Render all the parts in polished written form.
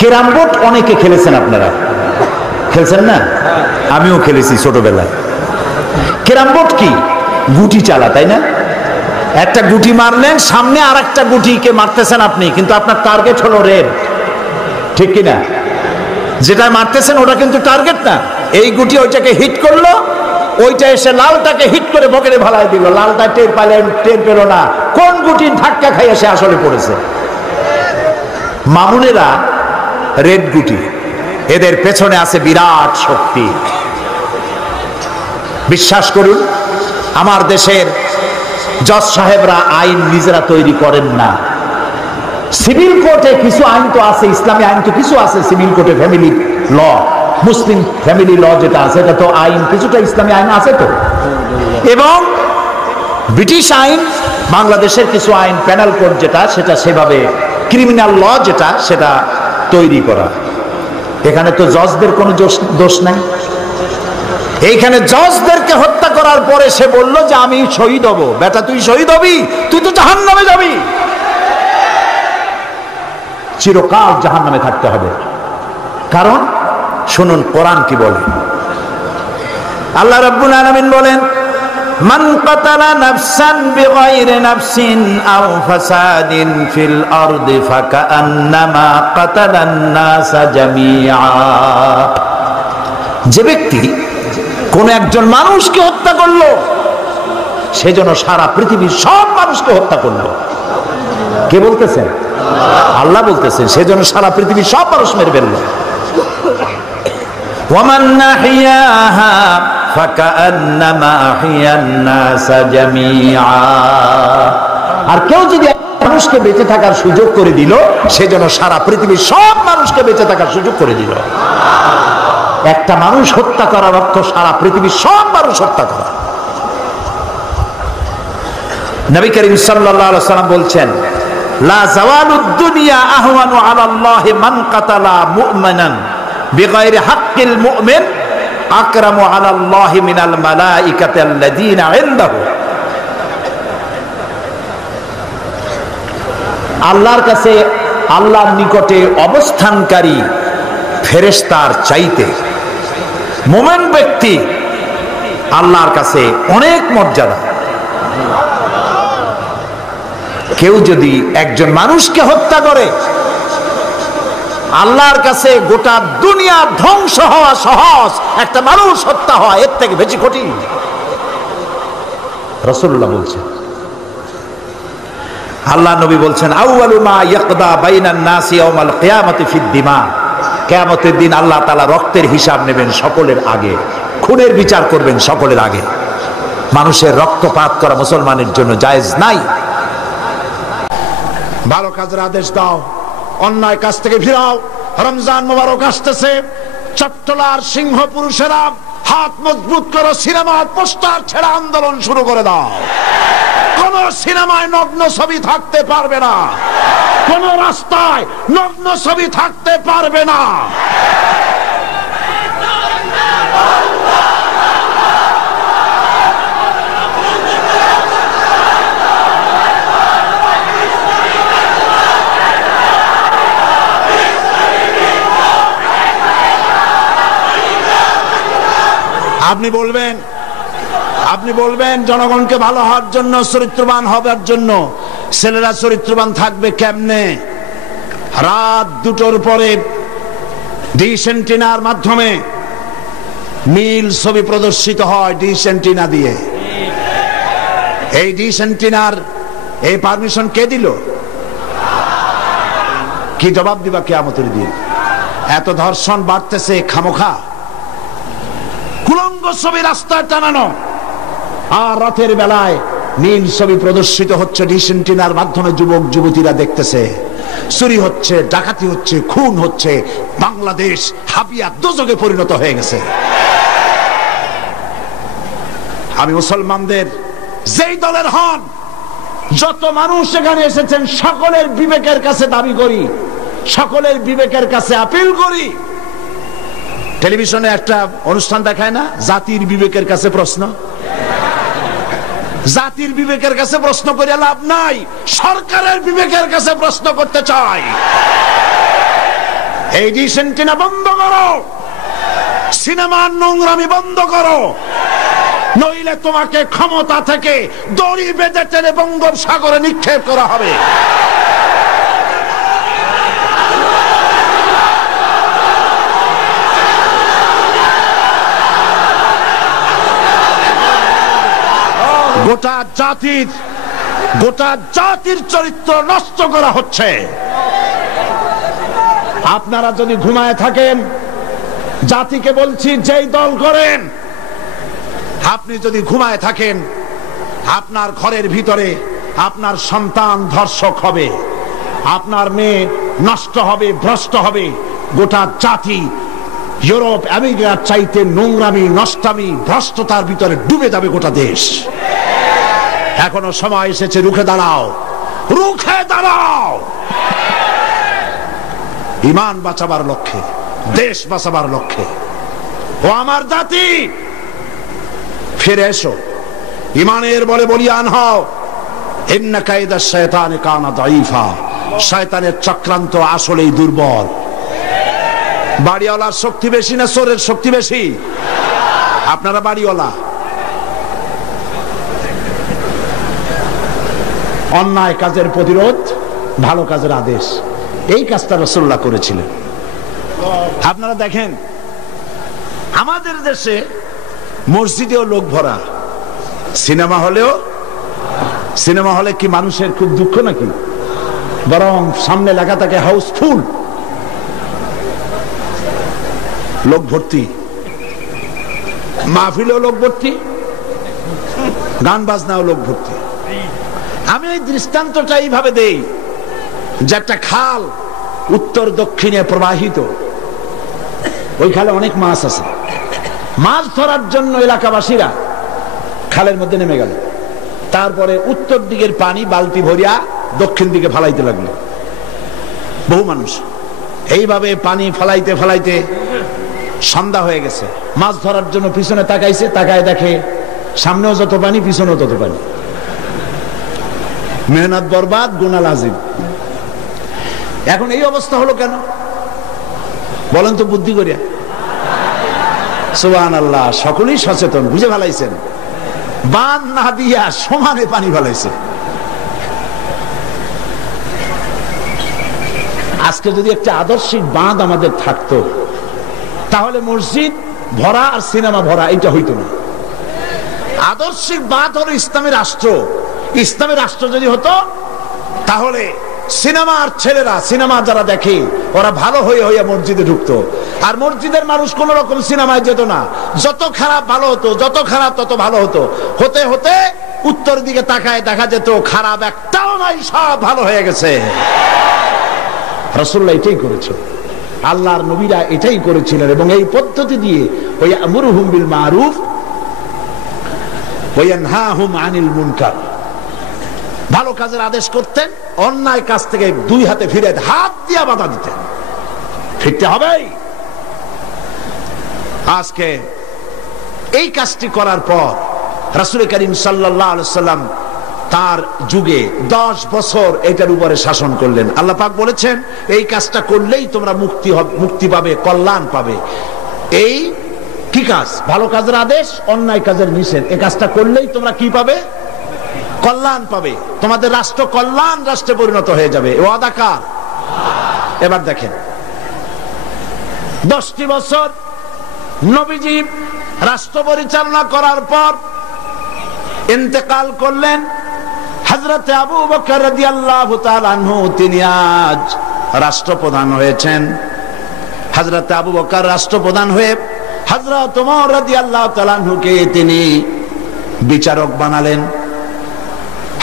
Carrom board অনেকে খেলেছেন, আপনারা খেলছেন না? আমিও খেলেছি ছোটবেলায়। ক্যারাম বোর্ড কি? গুটি চালা, তাই না? একটা গুটি মারলেন, সামনে আর একটা গুটিকে মারতেছেন আপনি, কিন্তু আপনার টার্গেট হলো রেড, ঠিক কিনা? যেটা মারতেছেন ওটা কিন্তু টার্গেট না। এই গুটি ওইটাকে হিট করলো, ওইটা এসে লালটাকে হিট করে পকেটে ভালাই দিল, লালটা টের পেল না কোন গুটির ধাক্কা খাইয়ে সে আসলে পড়েছে। মামুনেরা রেড গুটি, এদের পেছনে আছে বিরাট শক্তি। বিশ্বাস করুন, আমার দেশের জজ সাহেবরা আইন নিজেরা তৈরি করেন না। সিভিল কোর্টে কিছু আইন তো আছে, ইসলামী আইন তো কিছু আছে সিভিল কোর্টে, ফ্যামিলি ল, মুসলিম ফ্যামিলি ল যেটা আছে এটা তো আইন, কিছুটা ইসলামী আইন আছে তো। এবং ব্রিটিশ আইন, বাংলাদেশের কিছু আইন, প্যানাল কোড যেটা, সেটা সেভাবে ক্রিমিনাল ল যেটা, সেটা তৈরি করা। এখানে তো জজদের কোনো দোষ নাই। এইখানে জজদেরকে হত্যা করার পরে সে বলল যে আমি শহীদ হব। বেটা, তুই শহীদ হবি? তুই তো জাহান্নামে যাবি, চিরকাল জাহান্নামে থাকতে হবে। কারণ শুনুন কোরআন কি বলে। আল্লাহ রাব্বুল আলামিন বলেন, মান কাতালা নাফসান বিগাইরি নাফসিন আও ফাসাদিন ফিল আরদি ফাকান্নামা কাতালান নাসা জামিআ। যে ব্যক্তি কোন একজন মানুষকে হত্যা করলো, সেজন্য সারা পৃথিবীর সব মানুষকে হত্যা করলো। কে বলতেছেন? আল্লাহ বলতেছেন, সেজন্য সারা পৃথিবীর সব মানুষ মেরে ফেললো। ওয়ামান নাহিয়াহা ফাকান্নামা আহইয়ান নাসা জামিআ। আর কেউ যদি মানুষকে বেঁচে থাকার সুযোগ করে দিল, সেজন্য সারা পৃথিবীর সব মানুষকে বেঁচে থাকার সুযোগ করে দিল। একটা মানুষ হত্যা করার অর্থ সারা পৃথিবীর সব মানুষ হত্যা করা। নবী করিম সাল্লাল্লাহু আলাইহি ওয়াসাল্লাম বলছেন, লা জাওয়ালুদ দুনিয়া আহওয়ানু আলাল্লাহি মান কাতালা মুমিনান বিগাইরি হাক্কিল মুমিন আকরামু আলাল্লাহি মিনাল মালাইকাতি আল্লাযীনা ইনদাহু। আল্লাহর কাছে, আল্লাহর নিকটে অবস্থানকারী ফেরেশতার চাইতে মুমিন ব্যক্তি আল্লাহর কাছে অনেক মর্যাদা। কেউ যদি একজন মানুষকে হত্যা করে, আল্লাহর কাছে গোটা দুনিয়া ধ্বংস হওয়া সহজ, একটা মানুষ হত্যা হওয়া এর থেকে বেশি কঠিন। রাসূলুল্লাহ বলছেন, আল্লাহ নবী বলছেন, আউয়ালু মা ইয়াকদা বাইনান নাসি ইয়াউমাল কিয়ামাতি ফিদ দিমা। কিয়ামতের দিন আল্লাহ তাআলা রক্তের হিসাব নেবেন সকলের আগে, খুনের বিচার করবেন সকলের আগে। মানুষের রক্তপাত করা মুসলমানের জন্য জায়েজ নাই। ভালো কাজের আদেশ দাও, অন্যায় কাজ থেকে ফিরাও। রমজান মোবারক আসতেছে, চট্টলার সিংহ পুরুষেরা হাত মজবুত করো, সিনেমার পোস্টার ছেড়ে আন্দোলন শুরু করে দাও। কোন সিনেমায় নগ্ন ছবি থাকতে পারবে না, কোন রাস্তায় নগ্ন ছবি থাকতে পারবে না। আপনি বলবেন জনগণকে ভালো হওয়ার জন্য, চরিত্রবান হবার জন্য। ছেলেরা চরিত্রবান থাকবে কেমনে? রাত 2টোর পরে ডিশ এন্টিনার মাধ্যমে নীল ছবি প্রদর্শিত হয়, ডিশ এন্টিনা দিয়ে। এই ডিশ এন্টিনার এই পারমিশন কে দিল? কি জবাব দিবা কিয়ামতের দিন? এত ধর্ষণ বাড়তেছে খামোখা, কুলঙ্গ ছবি রাস্তায় টানানো, আর রাতের বেলায় নীল ছবি প্রদর্শিত হচ্ছে ডিশ এন্টিনার মাধ্যমে। যুবক যুবতীরা দেখতেছে, চুরি হচ্ছে, ডাকাতি হচ্ছে, খুন হচ্ছে। বাংলাদেশ হাবিয়া দোজখে পরিণত হয়ে গেছে। আমি মুসলমানদের যেই দলের হন, যত মানুষ এখানে এসেছেন, সকলের বিবেকের কাছে দাবি করি, সকলের বিবেকের কাছে আপিল করি। টেলিভিশনে একটা অনুষ্ঠান দেখায় না, জাতির বিবেকের কাছে প্রশ্ন। জাতির বিবেকের কাছে প্রশ্ন করে লাভ নাই, সরকারের বিবেকের কাছে প্রশ্ন করতে চাই। এই ডিসেন্টিনা বন্ধ করো, সিনেমার নোংরামি বন্ধ করো, নইলে তোমাকে ক্ষমতা থেকে দড়ি বেঁধে টেনে বঙ্গোপসাগরে নিক্ষেপ করা হবে। গোটা জাতির চরিত্র নষ্ট করা হচ্ছে। আপনারা যদি ঘুমায় থাকেন, জাতিকে বলছি, যেই দল করেন, আপনি যদি ঘুমায় থাকেন, আপনার ঘরের ভিতরে আপনার সন্তান ধর্ষক হবে, আপনার মেয়ে নষ্ট হবে, ভ্রষ্ট হবে। গোটা জাতি ইউরোপ আমেরিকার চাইতে নোংরামি, নষ্টামি, ভ্রষ্টতার ভিতরে ডুবে যাবে গোটা দেশ। এখনো সময় এসেছে, রুখে দাঁড়াও, রুখে দাঁড়াও। ঈমান বাঁচাবার লক্ষ্যে, দেশ বাঁচাবার লক্ষ্যে। ও আমার জাতি, ফিরে এসো, ঈমানের বলে বলিয়ান হও। ইন্না কায়দাশ শায়তানি কানা দাঈফা, শয়তানের চক্রান্ত আসলেই দুর্বল। বাড়িওয়ালার শক্তি বেশি না চোরের শক্তি বেশি? আপনারা বাড়িওয়ালা। অন্যায় কাজের প্রতিরোধ, ভালো কাজের আদেশ, এই কাজটা রাসূলুল্লাহ করেছিলেন। আপনারা দেখেন, আমাদের দেশে মসজিদেও লোক ভরা, সিনেমা হলে কি মানুষের খুব দুঃখ নাকি? বরং সামনে লেখা থাকে হাউসফুল, লোক ভর্তি, মাহফিলেও লোক ভর্তি, গান বাজনাও লোক ভর্তি। আমি এই দৃষ্টান্তটা এইভাবে দেই যে একটা খাল উত্তর দক্ষিণে প্রবাহিত, ওই খালে অনেক মাছ আছে। মাছ ধরার জন্য এলাকাবাসীরা খালের মধ্যে নেমে গেল। তারপরে উত্তর দিকের পানি বালতি ভরিয়া দক্ষিণ দিকে ফালাইতে লাগলো বহু মানুষ। এইভাবে পানি ফালাইতে ফালাইতে সন্ধ্যা হয়ে গেছে। মাছ ধরার জন্য পিছনে তাকাইছে, তাকায় দেখে সামনেও যত পানি, পিছনেও তত পানি। মেহনত বরবাদ, গুনাহ লাজিম। এখন এই অবস্থা হলো কেন বলেন তো বুদ্ধি করিয়া? সুবহানাল্লাহ, সকলেই সচেতন, বুঝে ফেলাইছেন। বাঁধ না দিয়া সমানে পানি ফেলাইছে। আজকে যদি একটা আদর্শিক বাঁধ আমাদের থাকতো, তাহলে মসজিদ ভরা আর সিনেমা ভরা এটা হইতো না। আদর্শিক বাঁধ হলো ইসলামী রাষ্ট্র। ইসলামী রাষ্ট্র যদি হতো, তাহলে সিনেমার ছেলেরা, সিনেমা যারা দেখে, ওরা ভালো হয়ে হয়ে মসজিদে ঢুকতো। আর মসজিদের মানুষ কোন রকম সিনেমায় যেত না। যত খারাপ ভালো হতো, যত খারাপ তত ভালো হতো। হতে হতে উত্তর দিকে তাকায় দেখা যেত খারাপ একটাও নাই, সব ভালো হয়ে গেছে। রাসূলুল্লাহ এটাই করেছেন, আল্লাহর নবীরা এটাই করেছিলেন। এবং এই পদ্ধতি দিয়ে ওই আমরুহুম বিল মারুফ ওয়া ইয়ানহাহুম আনিল মুনকার, ভালো কাজের আদেশ করতেন, অন্যায় কাজ থেকে দুই হাতে ফিরে হাত দিয়ে বাধা দিতেন। ফিরতে হবেই। আজকে এই কাজটি করার পর রাসূল করিম সাল্লাল্লাহু আলাইহি সাল্লাম তার যুগে 10 বছর এটার উপরে শাসন করলেন। আল্লাহ পাক বলেছেন, এই কাজটা করলেই তোমরা মুক্তি পাবে, কল্যাণ পাবে। এই কি কাজ? ভালো কাজের আদেশ, অন্যায় কাজের নিষেধ। এই কাজটা করলেই তোমরা কি পাবে? কল্যাণ পাবে। তোমাদের রাষ্ট্র কল্যাণ রাষ্ট্রে পরিণত হয়ে যাবে। ওয়াদা কার? এবার দেখেন, 10টি বছর নবীজি রাষ্ট্র পরিচালনা করার পর ইন্তেকাল করলেন। হযরত আবু বকর রাদিয়াল্লাহু তাআলা আনহু তিনি আজ রাষ্ট্রপ্রধান হয়েছেন। হযরত আবু বকর রাষ্ট্রপ্রধান হয়ে হযরত ওমর রাদিয়াল্লাহু তাআলা আনহুকে তিনি বিচারক বানালেন।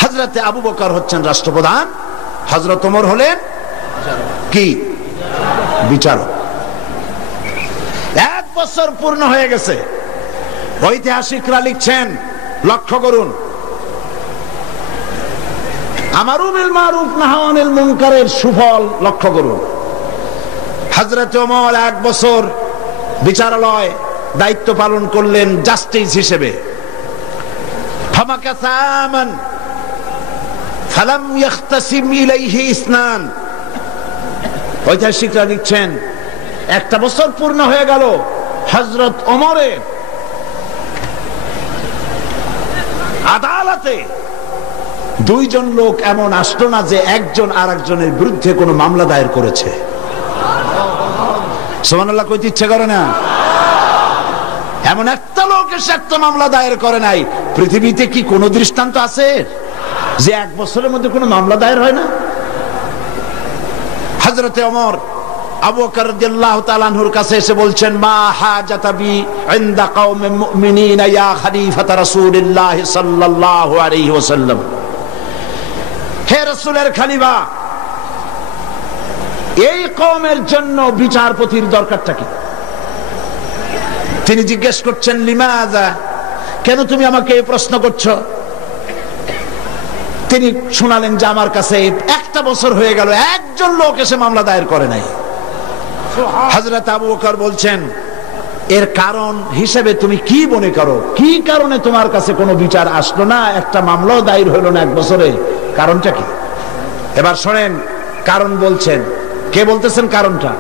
হযরত আবু বকর হচ্ছেন রাষ্ট্রপ্রধান, হযরত ওমর হলেন কি? বিচারক। 1 বছর পূর্ণ হয়ে গেছে। ঐতিহাসিকরা লিখছেন, লক্ষ্য করুন, আমারু বিল মারুফ নাহি আনিল মুনকারের সুফল লক্ষ্য করুন। হযরত ওমর 1 বছর বিচারালয় দায়িত্ব পালন করলেন জাস্টিস হিসেবে। ফামাকাসা আমান ফালাম ইয়াখতাসিম ইলাইহি ইসনান। ঐতিহাসিকরা লিখছেন একটা বছর পূর্ণ হয়ে গেল হযরত ওমরের আদালতে দুইজন লোক এমন আসলো না যে একজন আরেকজনের বিরুদ্ধে কোনো মামলা দায়ের করেছে। সুবহানাল্লাহ কইতে ইচ্ছে করে না? এমন একটা লোক এসে একটা মামলা দায়ের করে নাই। পৃথিবীতে কি কোনো দৃষ্টান্ত আছে যে এক বছরের মধ্যে কোনো মামলা দায়ের হয় না? হযরতে ওমর আবু বকর রাদিয়াল্লাহু তাআলা আনহুর কাছে এসে বলছেন, মা হাজাতা বি ইনদা কওমিন মুমিনিনা ইয়া খলিফাতা রাসূলিল্লাহ সাল্লাল্লাহু আলাইহি ওয়াসাল্লাম। হে রাসূলের খলিফা, এই কওমের জন্য বিচারপতির দরকারটা কি? তিনি জিজ্ঞেস করছেন, লিমাযা, কেন তুমি আমাকে এই প্রশ্ন করছো? তিনি শোনালেন যে আমার কাছে একটা বছর হয়ে গেল একজন লোক এসে মামলা দায়ের করে নাই। হযরত আবু বকর বলছেন, এর কারণ হিসেবে তুমি কি মনে করো? কি কারণে তোমার কাছে কোনো বিচার আসলো না, একটা মামলাও দায়ের হলো না এক বছরে? কারণটা কি? এবার শোনেন, কারণ বলছেন। কে বলতেছেন কারণটা?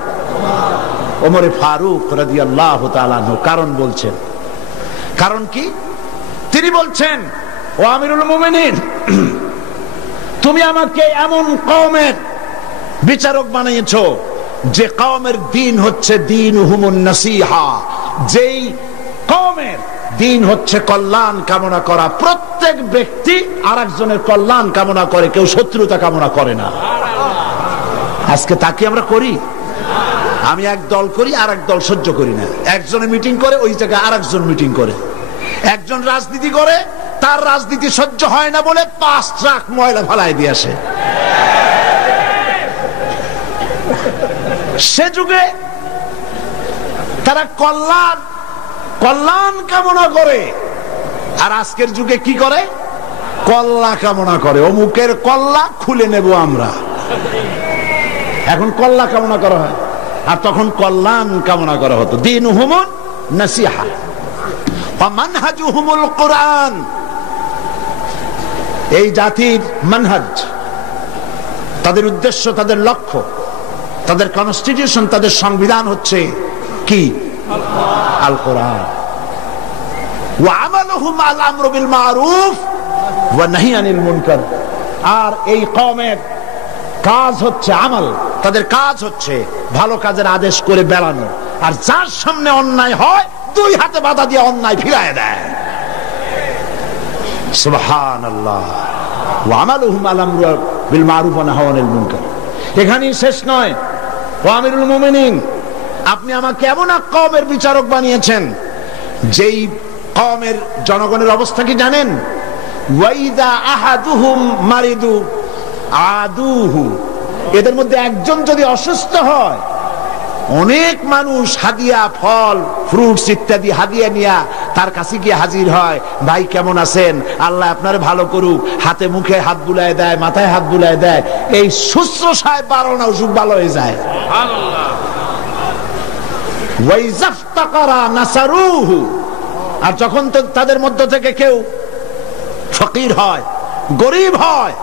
ওমরে ফারুক রাদিয়াল্লাহু তাআলা আনহু কারণ বলছেন। কারণ কি? তিনি বলছেন, ও আমিরুল মুমিনিন, তুমি আমাকে এমন কওমের বিচারক বানিয়েছো যে কওমের দিন হচ্ছে দীনুহুমুন নাসিহা, যেই কওমের দিন হচ্ছে কল্যাণ কামনা করা। প্রত্যেক ব্যক্তি আরেকজনের কল্যাণ কামনা করে, কেউ শত্রুতা কামনা করে না। আজকে তাকে আমরা করি। আমি এক দল করি, আর এক দল সহ্য করি না। একজনে মিটিং করে, ওই জায়গায় আরেকজন মিটিং করে। একজন রাজনীতি করে, তার রাজনীতি সহ্য হয় না বলে 5 ট্রাক ময়লা ফেলায় দিয়ে আসে। সে যুগে তারা কল্যাণ কামনা করে, আর আজকের যুগে কি করে? কল্লা কামনা করে। অমুকের কল্লা খুলে নেব আমরা। এখন কল্লা কামনা করা হয়, আর তখন কল্যাণ কামনা করা হতো। দীনুহুমুন নাসিহা ওয়া মানহাজুহুমুল কুরআন। এই জাতির মানহাজ, তাদের উদ্দেশ্য, তাদের লক্ষ্য, তাদের কনস্টিটিউশন, তাদের সংবিধান হচ্ছে কি? আল কোরআন। ওয়া আমালুহুম আল আমরু বিল মারুফ ওয়া নাহি আনিল মুনকার। আর এই কওমের কাজ হচ্ছে আমল, তাদের কাজ হচ্ছে ভালো কাজের আদেশ করে বেড়ানো, আর যার সামনে অন্যায় হয় 2 হাতে বাধা দিয়ে অন্যায় ফিরায় দেয়। সুবহানাল্লাহ। ওয়া আমালুহুম আল আমরু বিল মারুফ ওয়া নাহি আনিল মুনকার। এখানেই শেষ নয়। ও আমিরুল মুমিনিন, আপনি আমাকে এমন এক কওমের বিচারক বানিয়েছেন যেই কওমের জনগণের অবস্থা কি জানেন? ওয়াইদা আহাদুহুম মারিদু আদুহু। এদের মধ্যে একজন যদি অসুস্থ হয়, অনেক মানুষ হাদিয়া, ফল, ফ্রুটস ইত্যাদি হাদিয়া নিয়ে তার কাছে গিয়ে হাজির হয়। ভাই কেমন আছেন? আল্লাহ আপনার ভালো করুক। হাতে মুখে হাত বুলায় দেয়, মাথায় হাত বুলায় দেয়। এই শুশ্রূষায় 12 না অসুখ ভালো হয়ে যায়। ওয়াইজাফতাকারা নাসারুহু। আর যখন তাদের মধ্য থেকে কেউ ফকির হয়, গরিব হয়,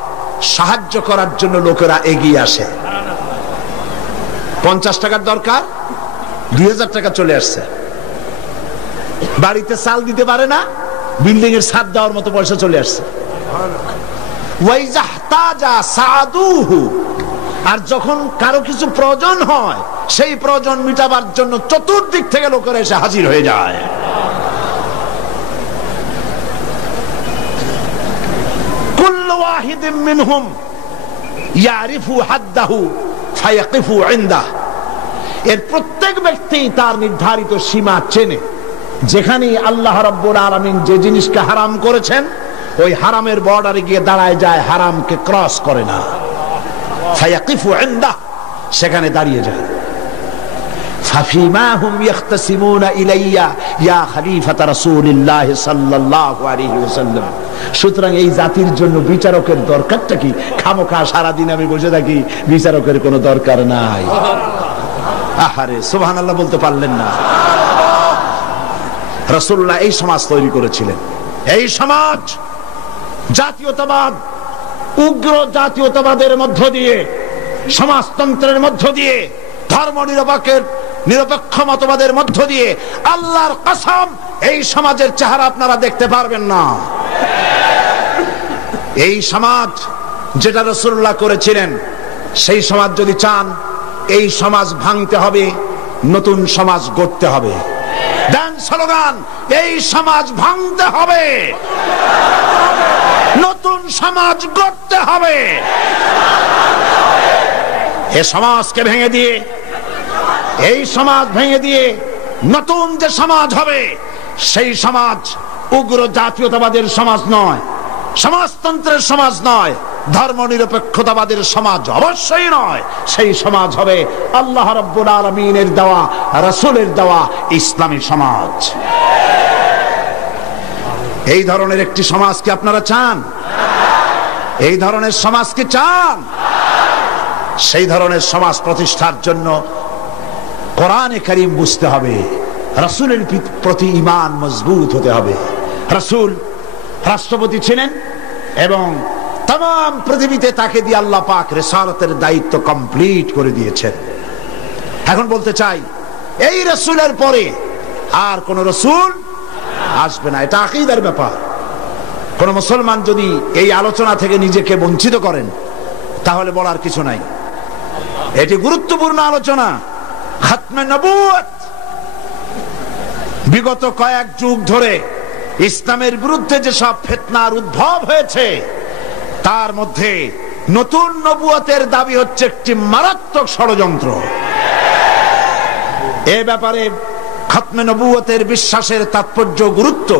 সাহায্য করার জন্য লোকেরা এগিয়ে আসে। 50 টাকার দরকার, 2000 টাকা চলে আসছে। বাড়িতে চাল দিতে পারে না, বিল্ডিং এর ছাদ দেওয়ার মতো পয়সা চলে আসছে। ওয়াইজাহতাজা সাদুহু। আর যখন কারো কিছু প্রয়োজন হয়, সেই প্রয়োজন মিটাবার জন্য চতুর্দিক থেকে লোকেরা এসে হাজির হয়ে যায়। কুল্লু ওয়াহিদিন মিনহুম ইয়ারিফু হাদ্দাহু ফায়াকিফু ইনদাহু। এর প্রত্যেক ব্যক্তি তার নির্ধারিত সীমা চেনে। যেখানে আল্লাহ রাব্বুল আলামিন যে জিনিসকে হারাম করেছেন, ওই হারামের বর্ডারে গিয়ে দাঁড়ায় যায়, হারামকে ক্রস করে না। ফায়াকিফু ইনদাহু, সেখানে দাঁড়িয়ে যায়। ফাফিমা হুম ইয়াখতাসিমুনা ইলাইয়া ইয়া খলিফাতা রাসূলিল্লাহ সাল্লাল্লাহু আলাইহি ওয়াসাল্লাম। সুতরাং এই জাতির জন্য বিচারকের দরকারটা কি? খামোখা সারাদিন আমি বসে থাকি, বিচারকের কোনো দরকার নাই। আহারে সুবহানাল্লাহ বলতে পারলেন না? রাসূলুল্লাহ এই সমাজ তৈরি করেছিলেন। এই সমাজ জাতীয়তাবাদ, উগ্র জাতীয়তাবাদের মধ্য দিয়ে, সমাজতন্ত্রের মধ্য দিয়ে, ধর্মনিরপেক্ষের নিরপেক্ষ মতবাদের মধ্য দিয়ে আল্লাহর কসম এই সমাজের চেহারা আপনারা দেখতে পারবেন না। এই সমাজ যেটা রাসূলুল্লাহ করেছিলেন, সেই সমাজ যদি চান, এই সমাজ ভাঙতে হবে, নতুন সমাজ গড়তে হবে। দেন স্লোগান, এই সমাজ ভাঙতে হবে, নতুন সমাজ গড়তে হবে। এই সমাজকে ভেঙে দিয়ে, এই সমাজ ভেঙে দিয়ে নতুন যে সমাজ হবে, সেই সমাজ উগ্র জাতীয়তাবাদের সমাজ নয়, সমাজতন্ত্রের সমাজ নয়, ধর্ম নিরপেক্ষতাবাদের সমাজ অবশ্যই নয়। সেই সমাজ হবে আল্লাহ রাব্বুল আলামিনের দেওয়া, রাসূলের দেওয়া ইসলামী সমাজ। এই ধরনের একটি সমাজ কি আপনারা চান? এই ধরনের সমাজ কি চান? সেই ধরনের সমাজ প্রতিষ্ঠার জন্য কোরআনে কারীম বুঝতে হবে, রাসূলের প্রতি ঈমান মজবুত হতে হবে। রাসূল রাষ্ট্রপতি ছিলেন এবং তাম পৃথিবীতে তাকে দিয়ে আল্লাহ পাক রিসালাতের দায়িত্ব কমপ্লিট করে দিয়েছেন। এখন বলতে চাই, এই রাসূলের পরে আর কোন রাসূল আসবে না। এটা আকীদার ব্যাপার। কোন মুসলমান যদি এই আলোচনা থেকে নিজেকে বঞ্চিত করেন, তাহলে বলার কিছু নাই। এটি গুরুত্বপূর্ণ আলোচনা। খাতমে নবুয়ত। বিগত কয়েক যুগ ধরে ইসলামের বিরুদ্ধে যেসব ফিতনার উদ্ভব হয়েছে, তার মধ্যে নতুন নবুয়তের দাবি হচ্ছে একটি মারাত্মক ষড়যন্ত্র। এ ব্যাপারে খাতমে নবুয়তের বিশ্বাসের তাৎপর্য, গুরুত্ব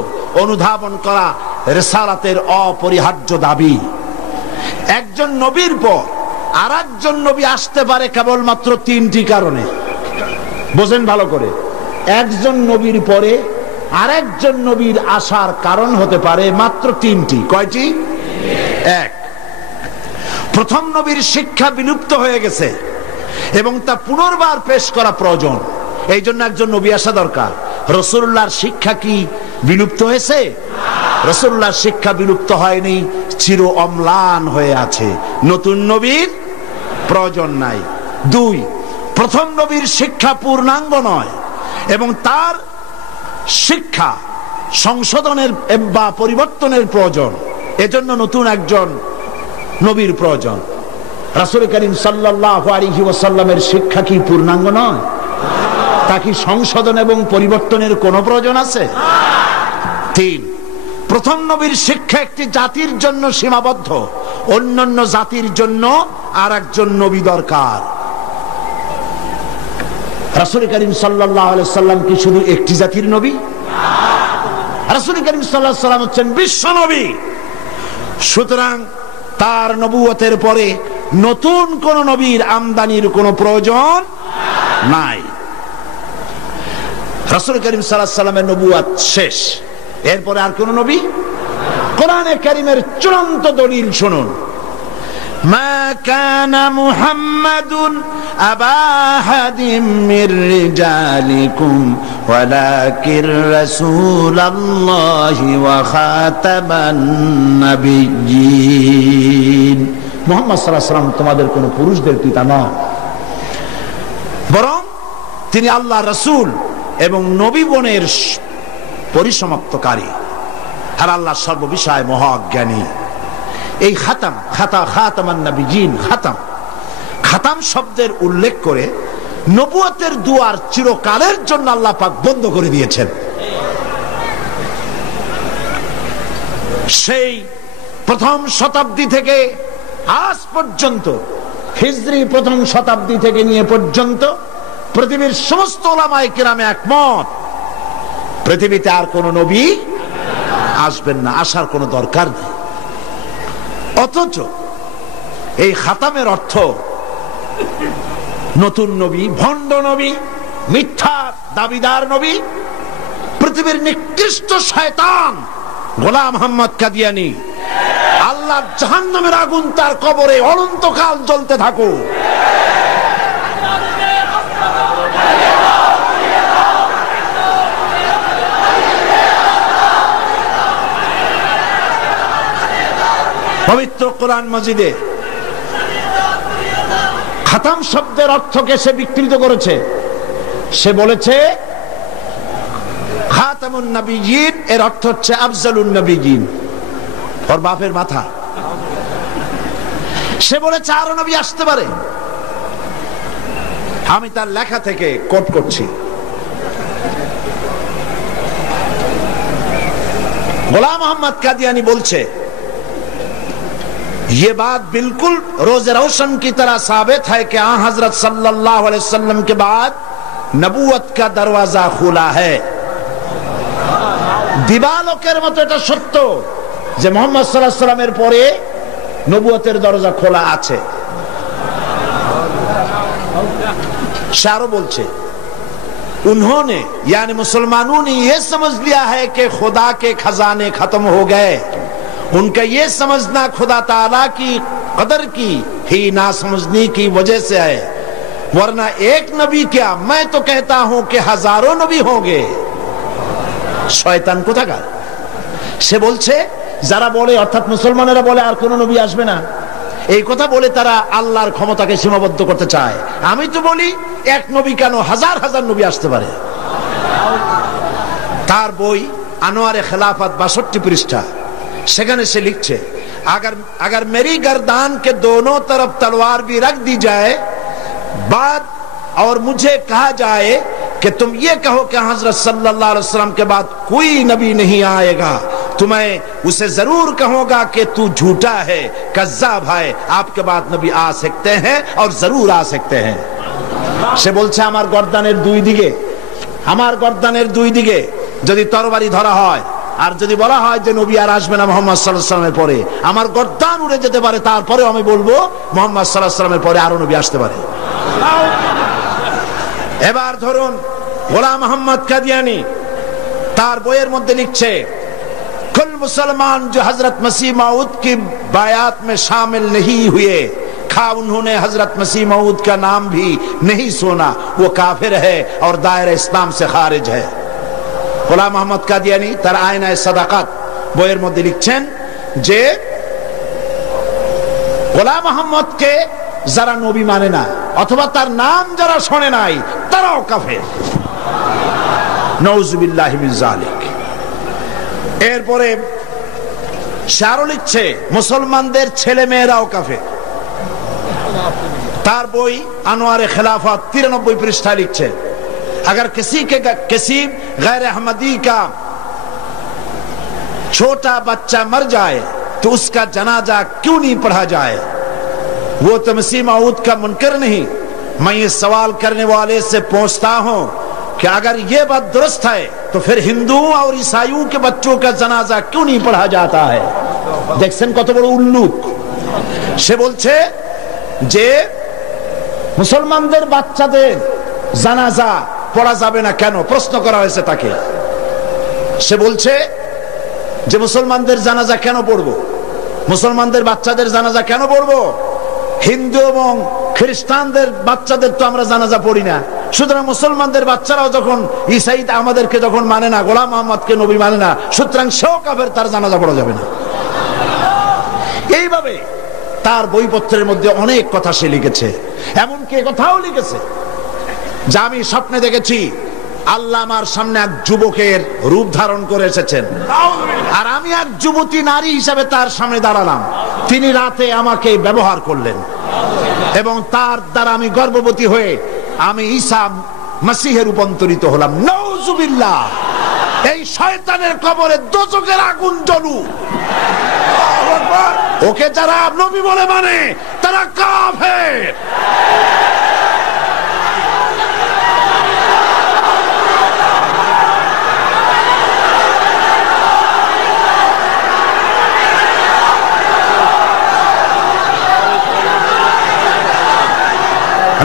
অনুধাবন করা রিসালাতের অপরিহার্য দাবি। একজন নবীর পর আর একজন নবী আসতে পারে কেবলমাত্র তিনটি কারণে। বোঝেন ভালো করে, একজন নবীর পরে আর একজন নবীর আসার কারণ হতে পারে মাত্র তিনটি। কয়টি? এক, প্রথম নবীর শিক্ষা বিলুপ্ত হয়ে গেছে এবং তা পুনর্বার পেশ করা প্রয়োজন, এই জন্য একজন নবী আসা দরকার। রাসূলুল্লাহর শিক্ষা কি বিলুপ্ত হয়েছে? রাসূলুল্লাহর শিক্ষা বিলুপ্ত হয়নি, চির অম্লান হয়ে আছে। নতুন নবীর প্রয়োজন নাই। দুই, প্রথম নবীর শিক্ষা পূর্ণাঙ্গ নয় এবং তার শিক্ষা সংশোধনের বা পরিবর্তনের প্রয়োজন, এজন্য নতুন একজন নবীর প্রয়োজন। রাসূল করিম সাল্লাল্লাহু আলাইহি ওয়াসাল্লামের শিক্ষা কি পূর্ণাঙ্গ নয়? তা কি সংশোধন এবং পরিবর্তনের কোনো প্রয়োজন আছে? তিন, প্রথম নবীর শিক্ষা একটি জাতির জন্য সীমাবদ্ধ, অন্যান্য জাতির জন্য আর একজন নবী দরকার। রাসূল করিম সাল্লাল্লাহু আলাইহি ওয়াসাল্লাম কি শুধু একটি জাতির নবী? রাসূল করিম সাল্লাল্লাহু আলাইহি ওয়াসাল্লাম হচ্ছেন বিশ্ব নবী। সুতরাং তার নবুয়তের পরে নতুন কোন নবীর আমদানির কোনো প্রয়োজন নাই। রাসূল করিম সাল্লাল্লাহু আলাইহি ওয়াসাল্লামের নবুয়ত শেষ, এরপরে আর কোন নবী? কোরআনে কারীমের চূড়ান্ত দলিল শুনুন। মা কানা মুহাম্মাদুন আবা আহাদিম মির রিজালিকুম ওয়ালাকির রাসূলুল্লাহি ওয়া খাতামান নাবিয়্যিন। মুহাম্মদ সাল্লাল্লাহু আলাইহি ওয়াসাল্লাম তোমাদের কোন পুরুষদের পিতা নন, বরং তিনি আল্লাহর রাসূল এবং নবীগণের পরিসমাপ্তকারী, আর আল্লাহ সর্ববিষয়ে মহাজ্ঞানী। এই খাতামান নাবিয়্যিন, খাতাম শব্দের উল্লেখ করে নবুয়তের দুয়ার চিরকালের জন্য আল্লাহ পাক বন্ধ করে দিয়েছেন। সেই প্রথম শতাব্দী থেকে আজ পর্যন্ত, হিজরি প্রথম শতাব্দী থেকে নিয়ে পর্যন্ত পৃথিবীর সমস্ত উলামায়ে কেরামে একমত, পৃথিবীতে আর কোন নবী আসবেন না, আসার কোন দরকার নেই। অথচ এই খাতামের অর্থ নতুন নবী, ভণ্ড নবী, মিথ্যা দাবিদার নবী, পৃথিবীর নিকৃষ্ট শয়তান গোলাম মোহাম্মদ কাদিয়ানী, আল্লাহ জাহান্নামের আগুন তার কবরে অনন্তকাল জ্বলতে থাকুক। পবিত্র কোরআন মাজিদে খাতাম শব্দের অর্থকে সে বিকৃত করেছে। সে বলেছে খাতামুন নবিয়্যিন, এর অর্থ হচ্ছে আফজালুন নবিয়্যিন, ওর বাপের মাথা। সে বলেছে আরো নবী আসতে পারে। আমি তার লেখা থেকে কোট করছি। গোলাম মোহাম্মদ কাদিয়ানী বলছে, ये बात बिल्कुल रोज़े रोशन की तरह साबित है कि आ हजरत सल्लल्लाहु अलैहि वसल्लम के बाद नबूवत का दरवाजा खुला है। दिवालोकेर मतो এটা সত্য যে মুহাম্মদ সাল্লাল্লাহু আলাইহি ওয়াসাল্লামের পরে নবুয়তের দরজা খোলা আছে। সে আরো বলছে, उन्होंने यानी मुसलमानों ने यह समझ लिया है कि खुदा के खजाने खत्म हो गए। उनका ये समझना खुदा ताला की कदर की ही ना समझने की वजह से है, वरना एक नबी क्या, मैं तो कहता हूं कि हजारों नबी होंगे। শয়তান কোথাকার। সে বলছে যারা বলে, অর্থাৎ মুসলমানেরা বলে আর কোন নবী আসবে না, এই কথা বলে তারা আল্লাহর ক্ষমতাকে সীমাবদ্ধ করতে চায়। আমি তো বলি এক নবী কেন, হাজার হাজার নবী আসতে পারে। তার বই আনোয়ারে খেলাফত 62 পৃষ্ঠা, সেখানে সে লিখছে, अगर मेरी गर्दान के दोनों तरफ तलवार भी रख दी जाए बाद और मुझे कहा जाए कि तुम ये कहो कि हजरत सल्लल्लाहु अलैहि वसल्लम के बाद कोई नबी नहीं आएगा, तो मैं उसे जरूर कहूंगा कि तू झूठा है, कज़्ज़ाब है, आपके बाद नबी आ सकते हैं और जरूर आ सकते हैं। সে বলছে আমার গর্দানের দুই দিকে যদি তরবারি ধরা হয় আর যদি বলা হয় যে নবী আর আসবে না মুহাম্মদ সাল্লাল্লাহু আলাইহি ওয়াসাল্লামের পরে, আমার গর্দান উড়ে যেতে পারে, তারপরে আমি বলবো মুহাম্মদ সাল্লাল্লাহু আলাইহি ওয়াসাল্লামের পরে আরো নবী আসতে পারে। এবার ধরুন গোলাম মোহাম্মদ কাদিয়ানী তার বইয়ের মধ্যে লিখছে, कुल मुसलमान जो हजरत मसीह मऊद की बायात में शामिल नहीं हुए, खा उन्होंने हजरत मसीह मऊद का नाम भी नहीं सुना, वो काफिर है और दायरा इस्लाम से खारिज है। গোলাম মোহাম্মদ কাদিয়ানী তার আয়নায়ে সাদাকাত বইয়ের মধ্যে লিখছেন যে গোলাম মোহাম্মদকে যারা নবী মানে না অথবা তার নাম যারা শোনে নাই তারাও কাফের। নাউযুবিল্লাহি মিন যালিক। এরপরে শারও লিখছে মুসলমানদের ছেলে মেয়েরাও কাফের। তার বই আনোয়ারে খেলাফত 93 পৃষ্ঠায় লিখছে, अगर किसी गैर अहमदी का छोटा बच्चा मर जाए तो उसका जनाजा क्यों नहीं पढ़ा जाए, वो तो मसीह मऊद का मुनकर नहीं। मैं ये सवाल करने वाले से पूछता हूं कि अगर ये बात दुरुस्त है तो फिर हिंदुओं और ईसाइयों के बच्चों का जनाजा क्यों नहीं पढ़ा जाता है। দেখছেন কত বড় উল্লুক। সে বলছে যে মুসলমানদের বাচ্চাদের জানাজা পড়া যাবে না কেন, প্রশ্ন করা হয়েছে তাকে। সে বলছে যে মুসলমানদের জানাজা কেন পড়বো, মুসলমানদের বাচ্চাদের জানাজা কেন পড়বো, হিন্দু এবং খ্রিস্টানদের বাচ্চাদের তো আমরা জানাজা পড়ি না, সুতরাং মুসলমানদের বাচ্চারাও যখন ঈসাই আমাদেরকে যখন মানে না, গোলাম মোহাম্মদকে নবী মানে না, সুতরাং সেও কাফের, তার জানাজা পড়া যাবে না। এইভাবে তার বইপত্রের মধ্যে অনেক কথা সে লিখেছে। এমনকি কথাও লিখেছে যে আমি স্বপ্নে দেখেছি আল্লাহ আমার সামনে এক যুবকের রূপ ধারণ করে এসেছেন, আর আমি এক যুবতী নারী হিসেবে তার সামনে দাঁড়ালাম, তিনি রাতে আমাকে ব্যবহার করলেন এবং তার দ্বারা আমি গর্ভবতী হয়ে আমি ঈসা মসিহে রূপান্তরিত হলাম। নাউযুবিল্লাহ। এই শয়তানের কবরে দোজখের আগুন জ্বলুক। ওকে যারা নবী বলে মানে তারা কাফের।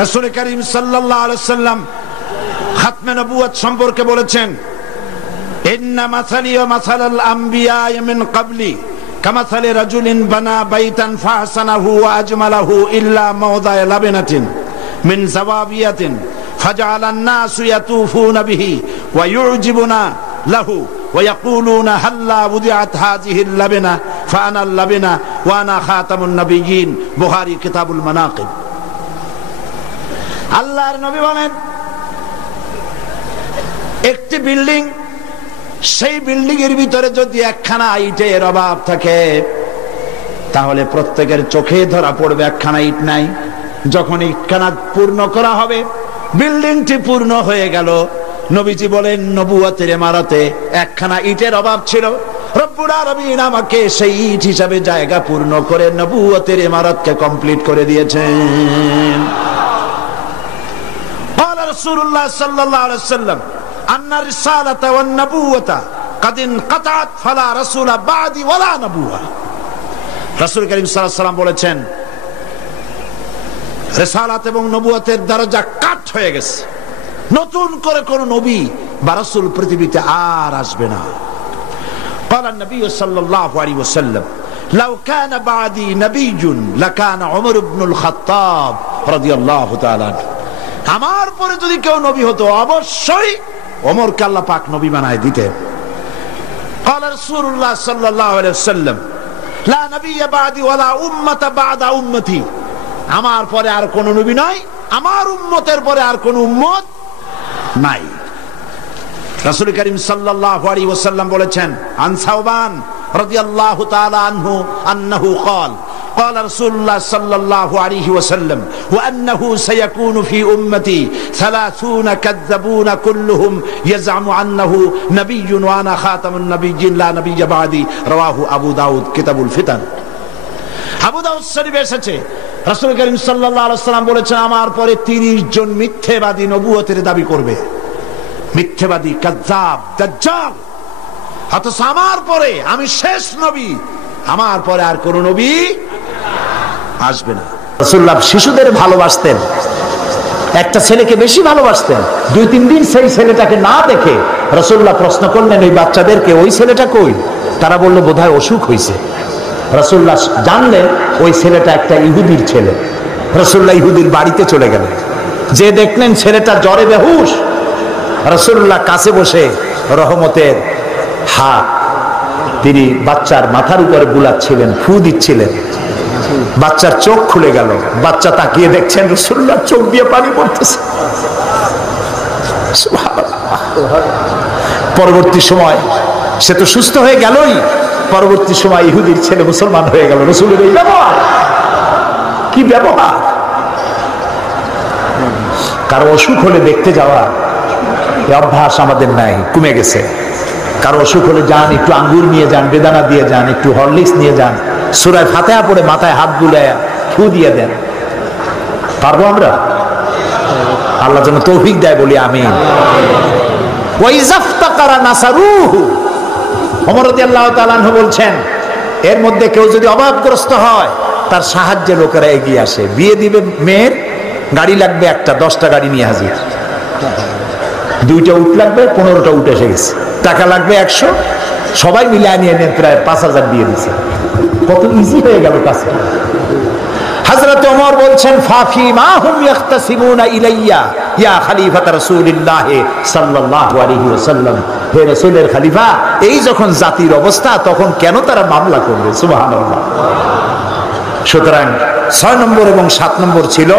রাসূল করিম সাল্লাল্লাহু আলাইহি ওয়াসাল্লাম খাতমে নবুয়ত সম্পর্কে বলেছেন, ইন্না মাসালি ওয়া মাসালাল আমবিয়া মিন ক্বাবলি কামাসালি রাজুলিন বানা বাইতান ফাহসানাহু ওয়া আজমালাহু ইল্লা মাওদা'a লাবনাতিন মিন যাওয়াবিয়াতিন ফাজআলান নাসু ইয়াতুফুনা বিহি ওয়া ইউজিবুনা লাহু ওয়া ইয়াকুলুনা হাল্লা বুদিআত হাযিহিল লাবনা ফাআনা আল লাবনা ওয়া আনা খাতামুন নবিয়্যিন। বুখারী কিতাবুল মানাকিব। আল্লাহর নবী বলেন একটি বিল্ডিং, সেই বিল্ডিং এর ভিতরে যদি একখানা ইটের অভাব থাকে তাহলে প্রত্যেকের চোখে ধরা পড়বে একখানা ইট নাই। যখন ইটখানা পূর্ণ করা হবে, বিল্ডিংটি পূর্ণ হয়ে গেল, নবীজি বলেন নবুয়তের ইমারতে একখানা ইটের অভাব ছিল, রব্বুল আলামিন আমাকে সেই ইট হিসাবে জায়গা পূর্ণ করে নবুয়তের ইমারতকে কমপ্লিট করে দিয়েছেন। ক্বালা রাসূলুল্লাহ সাল্লাল্লাহু আলাইহি ওয়াসাল্লাম আন্না রিসালাতা ওয়ান নবুওয়াতা কাদ ইনকাতাত ফালা রাসূলা বাদি ওয়ালা নবুওয়া। রাসূল কারীম সাল্লাল্লাহু আলাইহি ওয়াসাল্লাম বলেছেন রিসালাত এবং নবুয়তের দরজা কাট হয়ে গেছে, নতুন করে কোন নবী বা রাসূল পৃথিবীতে আর আসবে না। قال النبي صلى الله عليه وسلم لو كان بعدي نبي لكان عمر بن الخطاب رضي الله تعالى عنه। আমার পরে যদি কেউ নবী হতো অবশ্যই ওমরকে আল্লাহ পাক নবী বানায় দিতেন। قال رسول الله صلى الله عليه وسلم لا نبي بعدي ولا امه بعد امتي। আমার পরে আর কোন নবী নাই, আমার উম্মতের পরে আর কোন উম্মত নাই। রাসূল করিম সাল্লাল্লাহু আলাইহি ওয়াসাল্লাম বলেছেন আন সাওবান রাদিয়াল্লাহু তাআলা আনহু আন্নাহু ক্বাল قال رسول الله صلى الله عليه وسلم وانه سيكون في امتي 30 كذابون كلهم يزعم انه نبي وانا خاتم النبيين لا نبي بعدي رواه ابو داود كتاب الفتن। আবু দাউদ শরীফে এসেছে রাসূল করিম সাল্লাল্লাহু আলাইহি ওয়াসাল্লাম বলেছেন আমার পরে 30 জন মিথ্যাবাদী নবুয়তের দাবি করবে, মিথ্যাবাদী, কাযযাব, দাজ্জাল। অথচ আমার পরে আমি শেষ নবী, আমার পরে আর কোন নবী আসবে না। রাসূলুল্লাহ শিশুদের ভালোবাসতেন, একটা ছেলেকে বেশি ভালোবাসতেন। 2-3 দিন সেই ছেলেটাকে না দেখে রাসূলুল্লাহ প্রশ্ন করলেন ওই বাচ্চাদেরকে ওই ছেলেটা কই? তারা বলল বোধহয় অসুখ হয়েছে। রাসূলুল্লাহ জানলেন ওই ছেলেটা একটা ইহুদির ছেলে। রাসূলুল্লাহ ইহুদির বাড়িতে চলে গেলেন, যে দেখলেন ছেলেটা জ্বরে বেহুশ। রাসূলুল্লাহ কাছে বসে রহমতের হাত তিনি বাচ্চার মাথার উপরে বুলাচ্ছিলেন, ফু দিচ্ছিলেন। বাচ্চার চোখ খুলে গেল, বাচ্চা তাকিয়ে দেখছেন রাসূলুল্লাহ চোখ দিয়ে পানি পড়তেছে। পরবর্তী সময় সে তো সুস্থ হয়ে গেলই, পরবর্তী সময় ইহুদির ছেলে মুসলমান হয়ে গেল। রাসূলের এই ব্যবহার, কি ব্যবহার! কারো অসুখ হলে দেখতে যাওয়া এই অভ্যাস আমাদের নাই, কমে গেছে। কারো অসুখ হলে যান, একটু আঙ্গুর নিয়ে যান, বেদানা দিয়ে যান, একটু হরলিক্স নিয়ে যান, সূরা ফাতিহা পড়ে মাথায় হাত বুলায়া ফু দিয়ে দেন। পারবো আমরা? আল্লাহ যেন তৌফিক দেয়, বলি আমিন। ওয়াইজাফতাকারা নাসারুহু। ওমর রাদিয়াল্লাহু তাআলা আনহু বলছেন এর মধ্যে কেউ যদি অভাবগ্রস্ত হয় তার সাহায্যে লোকেরা এগিয়ে আসে। বিয়ে দিবে মেয়ের, গাড়ি লাগবে একটা, 10টা গাড়ি নিয়ে হাজির। 2টা উট লাগবে, 15টা উট এসে গেছে। টাকা লাগবে 100, সবাই মিলে আনিয়ে নিয়ে প্রায় 5000 দিয়ে দিচ্ছে। কত ইজি হয়ে গেল কাছে। হযরত ওমর বলছেন ফাফি মা হুম ইয়াখতাসিমুনা ইলাইয়া ইয়া খলিফাত রাসূলুল্লাহ সাল্লাল্লাহু আলাইহি ওয়াসাল্লাম। হে রাসূলের খলিফা, এই যখন জাতির অবস্থা তখন কেন তারা মামলা করবে? সুবহানাল্লাহ। সুতরাং 6 নম্বর এবং 7 নম্বর ছিল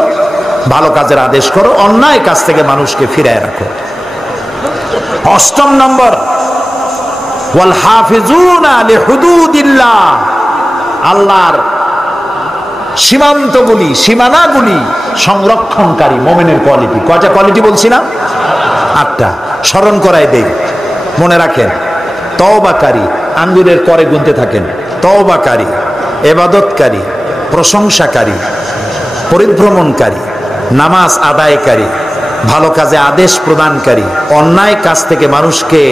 ভালো কাজের আদেশ করো, অন্যায় কাজ থেকে মানুষকে ফিরায় রাখো। 8 নম্বর ওয়াল হাফিজুনা লিহুদুদিল্লাহ। আল্লাহর সীমান্তগুলি, সীমানাগুলি সংরক্ষণকারী মুমিনের কোয়ালিটি। কয়টা কোয়ালিটি বলছিলাম? 8টা। স্মরণ করায় দেই, মনে রাখেন। তওবাকারী, আঙ্গুরের পরে গুনতে থাকেন। তওবাকারী, ইবাদতকারী, প্রশংসাকারী, পরিভ্রমণকারী, নামাজ আদায়কারী, ভালো কাজে আদেশ প্রদানকারী, অন্যায় কাজ থেকে মানুষকে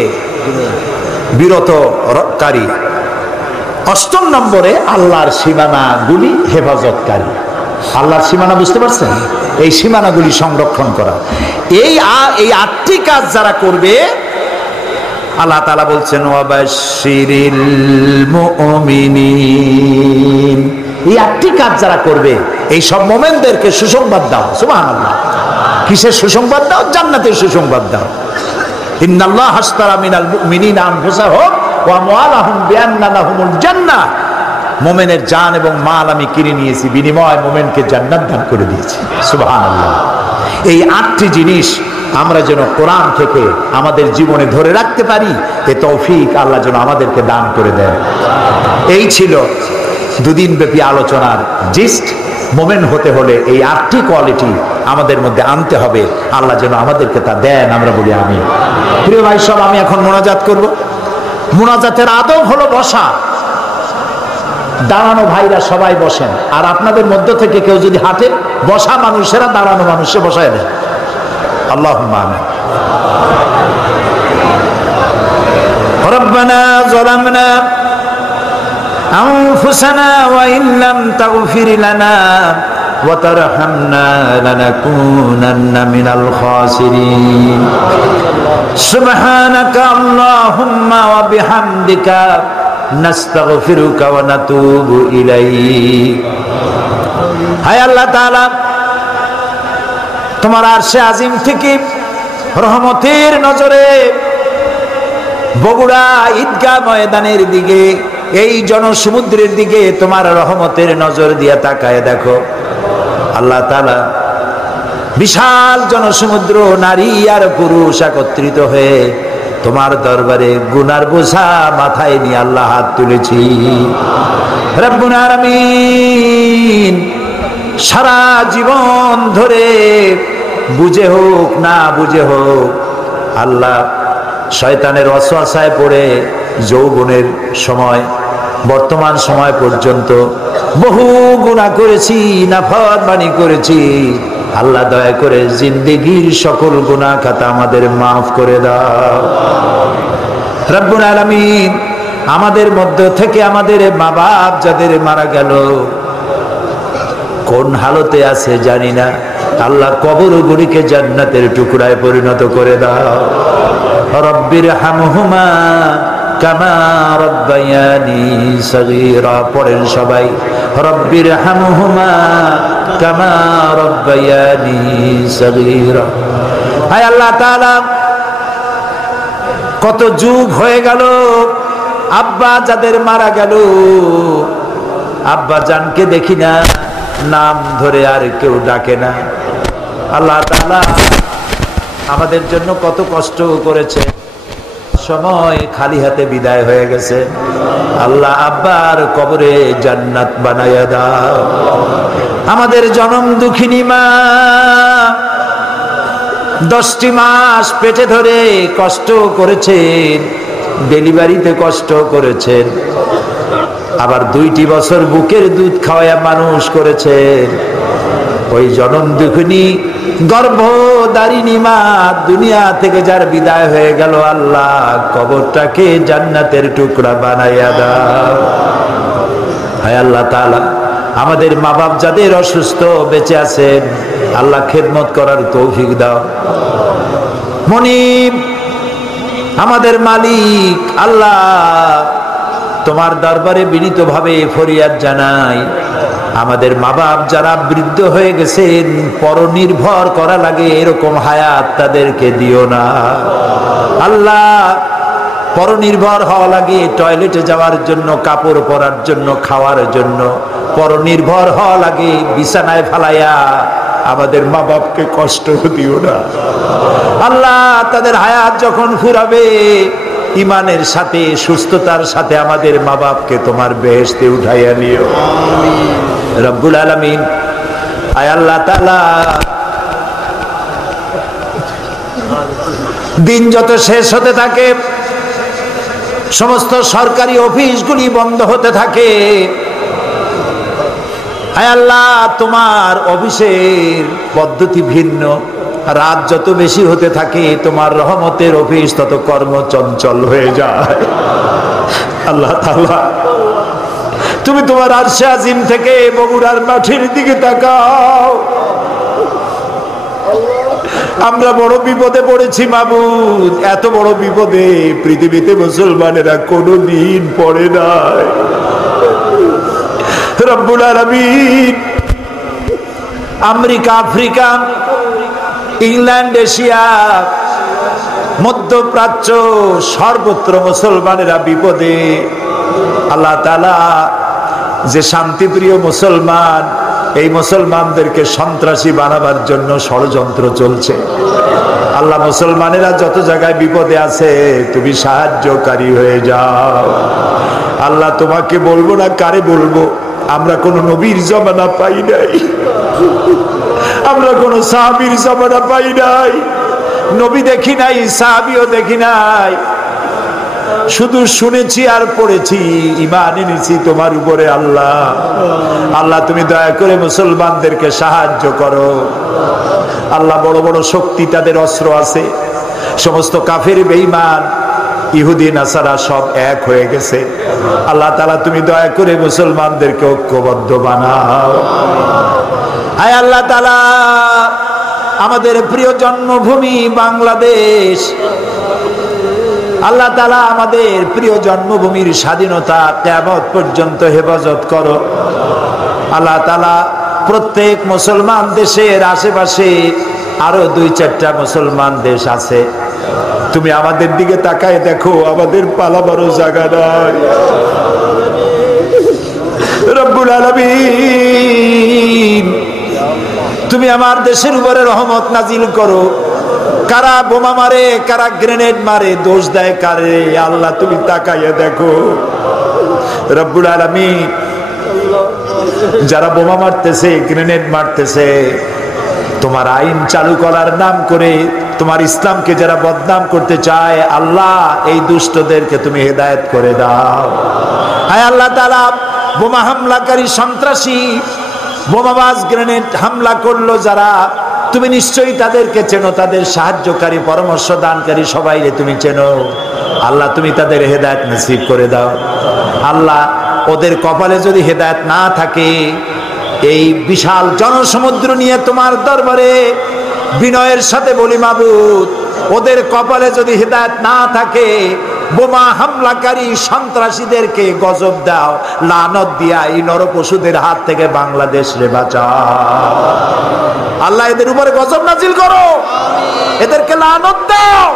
বিরতকারী। 8 নম্বরে আল্লাহর সীমানাগুলি হেফাজতকারী। আল্লাহর সীমানা বুঝতে পারছেন? এই সীমানাগুলি সংরক্ষণ করা। এই 8টি কাজ যারা করবে আল্লাহ তাআলা বলছেন ওয়াবাশশিরিল মুমিনিন। এই 8টি কাজ যারা করবে এই সব মুমিনদেরকে সুসংবাদ দাও। সুবহানাল্লাহ। কিসের সুসংবাদ দাও? জান্নাতের সুসংবাদ দাও। ইন্নাল্লাহা আশতারা মিনাল মুমিনিনা আনফুসাহুম ওয়া আমওয়ালাহুম বিআন্না লাহুমুল জান্নাহ। মুমিনের জান এবং মাল আমি কিনে নিয়েছি, বিনিময়ে মুমিনকে জান্নাত দান করে দিয়েছি। সুবহানাল্লাহ। এই 8টি জিনিস আমরা যেন কোরআন থেকে আমাদের জীবনে ধরে রাখতে পারি, এ তৌফিক আল্লাহ যেন আমাদেরকে দান করে দেন। এই ছিল দুদিন ব্যাপী আলোচনার জিস্ট। মোমেন্ট হতে হলে এই 8টি কোয়ালিটি আমাদের মধ্যে আনতে হবে। আল্লাহ যেন আমাদেরকে তা দেন, আমরা বলি আমিন। প্রিয় ভাই সব, আমি এখন মোনাজাত করব। মোনাজাতের আদব হলো বসা। দাঁড়ানো ভাইরা সবাই বসেন, আর আপনাদের মধ্য থেকে কেউ যদি হাঁটে, বসা মানুষেরা দাঁড়ানো মানুষে বসায় দেন। আল্লাহুম্মা আমিন। রব্বানা যালামনা আনফুসানা ওয়া ইন লাম তাগফির লানা ওয়া তারহামনা লানাকুনান্না মিনাল খাসিরিন। সুবহানাকা আল্লাহুম্মা ওয়া বিহামদিকা নাস্তাগফিরুকা ওয়া নাতুবু ইলাইক। হায় আল্লাহ তাআলা, তোমার আরশে আজিম থেকে রহমতের নজরে বগুড়া ঈদগাহ ময়দানের দিকে, এই জনসমুদ্রের দিকে তোমার রহমতের নজর দিয়া তাকায় দেখো আল্লাহ তাআলা। বিশাল জনসমুদ্র, নারী আর পুরুষ একত্রিত হয়ে তোমার দরবারে গুনার বোঝা মাথায় নিয়ে আল্লাহ হাত তুলেছি। রব্বুল আলামিন, সারা জীবন ধরে বুঝে হোক না বুঝে হোক আল্লাহ শয়তানের ওয়াসওয়াসায় পড়ে যৌবনের সময় বর্তমান সময় পর্যন্ত বহু গুনাহ করেছি, নাফরমানি করেছি। আল্লাহ দয়া করে জিন্দেগীর সকল গুনাহ খাতা আমাদের মাফ করে দাও। রব্বুল আলামিন, আমাদের মধ্য থেকে আমাদের মা বাপ যাদের মারা গেল, কোন হালতে আছে জানি না, আল্লাহ কবরগুলিকে জান্নাতের টুকরায় পরিণত করে দাও। রব্বির হামহুমা কামা রব্বায়ানি সগীরা। পড়েন সবাই, রব্বির হামহুমা কামা রব্বায়ানি সগীরা। হায় আল্লাহ তাআলা, কত যুগ হয়ে গেল আব্বা যাদের মারা গেল, আব্বা জানকে দেখি না, নাম ধরে আর কেউ ডাকে না। আল্লাহ তাআলা আমাদের জন্য কত কষ্ট করেছে, সময় খালি হাতে বিদায় হয়ে গেছে। আল্লাহ আব্বার কবরে জান্নাত বানায়া দাও। আমাদের জনম দুঃখিনী মা 10টি মাস পেটে ধরে কষ্ট করেছেন, ডেলিভারিতে কষ্ট করেছেন, আবার 2টি বছর বুকের দুধ খাওয়ায়া মানুষ করেছেন। ওই জনম দুঃখিনী গর্ভধারিণী মা দুনিয়া থেকে যার বিদায় হয়ে গেল, আল্লাহ কবরটাকে জান্নাতের টুকরা বানাইয়া দাও। হায় আল্লাহ তাআলা, আমাদের মা বাপ যাদের অসুস্থ বেঁচে আছেন, আল্লাহ খেদমত করার তৌফিক দাও। মনিব আমাদের মালিক, আল্লাহ তোমার দরবারে বিনীতভাবে ফরিয়াদ জানাই, আমাদের মা বাপ যারা বৃদ্ধ হয়ে গেছেন, পরনির্ভর করা লাগে এরকম হায়াত তাদেরকে দিও না। আল্লাহ পরনির্ভর হওয়া লাগে, টয়লেটে যাওয়ার জন্য, কাপড় পরার জন্য, খাওয়ার জন্য পরনির্ভর হওয়া লাগে, বিছানায় ফালাইয়া আমাদের মা বাপকে কষ্ট দিও না। আল্লাহ তাদের হায়াত যখন ফুরাবে, ইমানের সাথে সুস্থতার সাথে আমাদের মা বাপকে তোমার বেহেশতে উঠাইয়া নিও। রব্বুল আলামিন, আয় আল্লাহ তাআলা, দিন যত শেষ হতে থাকে, সমস্ত সরকারি অফিসগুলি বন্ধ হতে থাকে, আয় আল্লাহ তোমার অফিসের পদ্ধতি ভিন্ন, রাত যত বেশি হতে থাকে তোমার রহমতের অফিস তত কর্মচঞ্চল হয়ে যায়। আল্লাহ তাআলা, তুমি তোমার আরশে আজিম থেকে বগুড়ার মাঠের দিকে তাকাও। আমরা বড় বিপদে পড়েছি মাবুদ, এত বড় বিপদে পৃথিবীতে মুসলমানেরা কোনোদিন পড়ে নাই। রব্বুল আলামিন, আমেরিকা, আফ্রিকা, ইংল্যান্ড, এশিয়া, মধ্যপ্রাচ্য সর্বত্র মুসলমানেরা বিপদে। আল্লাহ তাআলা যে শান্তিপ্রিয় মুসলমান, এই মুসলমানদেরকে সন্ত্রাসী বানাবার জন্য ষড়যন্ত্র চলছে। আল্লাহ, মুসলমানেরা যত জায়গায় বিপদে আছে তুমি সাহায্যকারী হয়ে যাও। আল্লাহ, তোমাকে বলবো না কারে বলবো? আমরা কোন নবীর জমানা পাই নাই, আমরা কোন সাহাবীর জমানা পাই নাই, নবী দেখি নাই, সাহাবীও দেখি নাই, শুধু শুনেছি আর পড়েছি, ঈমান এনেছি তোমার উপরে। আল্লাহ, আল্লাহ তুমি দয়া করে মুসলমানদেরকে সাহায্য করো। আল্লাহ, বড় বড় শক্তি তাদের অস্ত্র আছে, সমস্ত কাফের বেঈমান ইহুদি নাসারা সব এক হয়ে গেছে। আল্লাহ তাআলা তুমি দয়া করে মুসলমানদেরকে ঐক্যবদ্ধ বানাও। হায় আল্লাহ তাআলা, আমাদের প্রিয় জন্মভূমি বাংলাদেশ, আল্লাহ তাআলা আমাদের প্রিয় জন্মভূমির স্বাধীনতা কিয়ামত পর্যন্ত হেফাজত করো। আল্লাহ তাআলা প্রত্যেক মুসলমান দেশের আশেপাশে আরো 2-4টা মুসলমান দেশ আছে, তুমি আমাদের দিকে তাকায় দেখো, আমাদের পালাবারও জায়গা নাই। রব্বুল আলামিন, তুমি আমার দেশের উপরে রহমত নাজিল করো। কারা বোমা মারে, কারা গ্রেনেড মারে, দোষ দেয় কারে? আল্লাহ তুমি তাকাইয়া দেখো। রব্বুল আলামিন, যারা বোমা মারতেছে, গ্রেনেড মারতেছে, তোমার আইন চালু করার নাম করে তোমার ইসলামকে যারা বদনাম করতে চায়, আল্লাহ এই দুষ্টদেরকে তুমি হেদায়েত করে দাও। হায় আল্লাহ তাআলা, বোমা হামলাকারী সন্ত্রাসী, বোমাবাজ, গ্রেনেড হামলা করলো যারা, তুমি নিশ্চয়ই তাদেরকে চেনো, তাদের সাহায্যকারী, পরামর্শ দানকারী সবাইকে তুমি চেনো। আল্লাহ তুমি তাদের হেদায়েত নসিব করে দাও। আল্লাহ, ওদের কপালে যদি হেদায়েত না থাকে, এই বিশাল জনসমুদ্র নিয়ে তোমার দরবারে বিনয়ের সাথে বলি, মাবুদ, ওদের কপালে যদি হেদায়েত না থাকে, বোমা হামলাকারী সন্ত্রাসীদেরকে গজব দাও, লানত দিয়া এই নরপশুদের হাত থেকে বাংলাদেশ রে বাঁচাও। আল্লাহ, এদের উপরে গজব নাজিল করো, এদেরকে লানত দাও।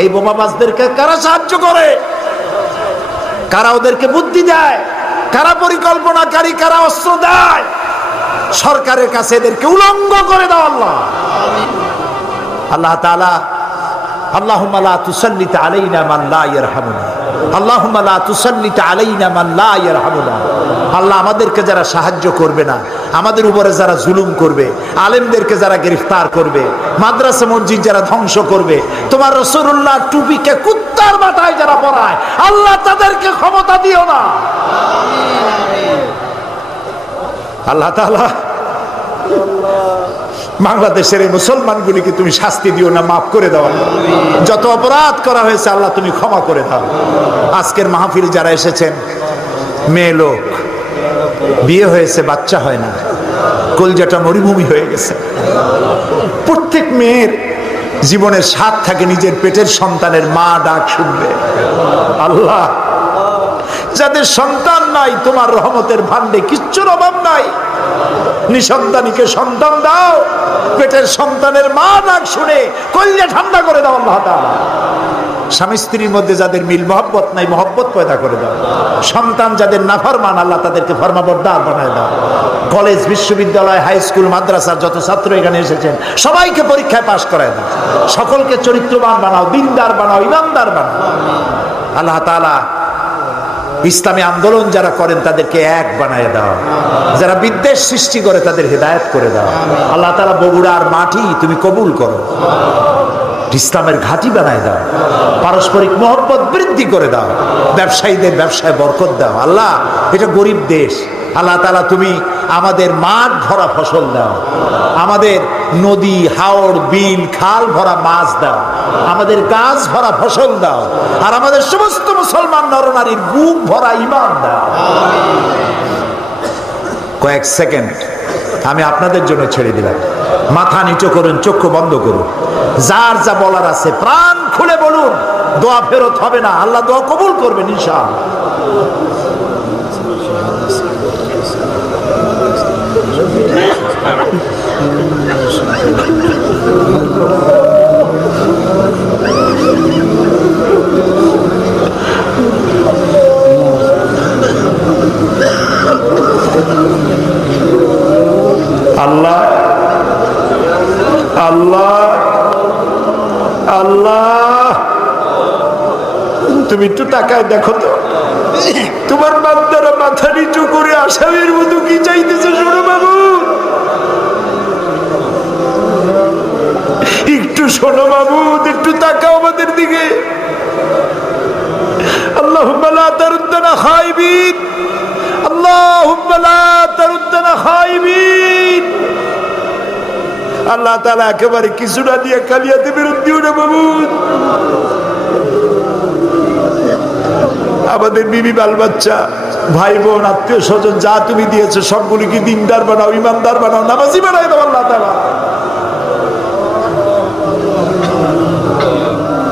এই বোমাবাজদেরকে কারা সাহায্য করে? কারা ওদেরকে বুদ্ধি দেয়? কারা পরিকল্পনাকারী? কারা অস্ত্র দেয়? সরকারের কাছে এদেরকে উলঙ্গ করে দাও। আল্লাহ, আল্লাহ তাআলা, আল্লাহুম্মা লা তুসাল্লিত আলাইনা মান লা ইয়ারহামুনা, আল্লাহুম্মা লা তুসাল্লিত আলাইনা মান লা ইয়ারহামুনা। আল্লাহ, আমাদেরকে যারা সাহায্য করবে না, আমাদের উপরে যারা জুলুম করবে, আলেমদেরকে যারা গ্রেফতার করবে, মাদ্রাসা মসজিদ যারা ধ্বংস করবে, তোমার রাসূলুল্লাহ টুপিকে কুত্তার মাথায় যারা পরায়, আল্লাহ তাদেরকে ক্ষমতা দিও না। আল্লাহ তাআলা, বাংলাদেশের এই মুসলমানগুলিকে তুমি শাস্তি দিও না, মাফ করে দাও। যত অপরাধ করা হয়েছে আল্লাহ তুমি ক্ষমা করে দাও। আজকের মাহফিল যারা এসেছেন, মেয়ে লোক, বিয়ে হয়েছে, বাচ্চা হয় না, কলজাটা মরুভূমি হয়ে গেছে। প্রত্যেক মেয়ের জীবনের স্বাদ থাকে নিজের পেটের সন্তানের মা ডাক শুনবে। আল্লাহ, যাদের সন্তান নাই, তোমার রহমতের ভান্ডে কিচ্ছুর অভাব নাই, নিঃসন্তানীকে সন্তান দাও, পেটের সন্তানের মা ডাক শুনে কলিজা ঠান্ডা করে দাও। আল্লাহ তাআলা, স্বামী স্ত্রীর মধ্যে যাদের মিল মহব্বত নাই, মহব্বত পয়দা করে দাও। সন্তান যাদের নাফরমান, আল্লাহ তাদেরকে ফরমাবরদার বানায় দাও। কলেজ, বিশ্ববিদ্যালয়, হাই স্কুল, মাদ্রাসার যত ছাত্র এখানে এসেছেন, সবাইকে পরীক্ষায় পাশ করায় দাও। সকলকে চরিত্রবান বানাও, দিনদার বানাও, ইমানদার বানাও। আল্লাহ তাআলা, ইসলামী আন্দোলন যারা করেন তাদেরকে এক বানায় দাও, যারা বিদ্বেষ সৃষ্টি করে তাদের হেদায়েত করে দাও। আল্লাহ তাআলা, বগুড়ার মাটি তুমি কবুল করো, ইসলামের ঘাঁটি বানায় দাও, পারস্পরিক মহব্বত বৃদ্ধি করে দাও, ব্যবসায়ীদের ব্যবসায় বরকত দাও। আল্লাহ, এটা গরিব দেশ, আল্লাহ তাআলা তুমি আমাদের মাঠ ভরা ফসল দাও, আমাদের নদী, হাওর, বিল, খাল ভরা মাছ দাও, আমাদের গাছ ভরা ফসল দাও, আর আমাদের সমস্ত মুসলমান নরনারীর বুক ভরা ঈমান দাও। কয়েক সেকেন্ড আমি আপনাদের জন্য ছেড়ে দিলাম। মাথা নিচু করুন, চক্ষু বন্ধ করুন, যার যা বলার আছে প্রাণ খুলে বলুন। দোয়া ফেরত হবে না, আল্লাহ দোয়া কবুল করবেন ইনশাআল্লাহ। আল্লাহ আল্লাহ, তুমি একটু তাকায় দেখো তো, তোমার বান্দারা মাথা নিচু করে আসামির মতো কি চাইতেছে শোনো বাবু, একটু শোনো বাবু, একটু তাকাও আমাদের দিকে। আল্লাহুম্মা লা তারুদ্দানা খাইবিন, আল্লাহুম্মা লা তারুদ্দানা খাইবিন। আল্লাহ তাআলা একেবারে কিছু না দিয়ে কালিয়াতে বিরোধ দিও না বাবু। আমাদের বিবি বাল বাচ্চা ভাই বোন আত্মীয় স্বজন যা তুমি দিয়েছো সবগুলিকে দিনদার বানাও, ইমানদার বানাও, নামাজি বানাই দাও আল্লাহ তাআলা।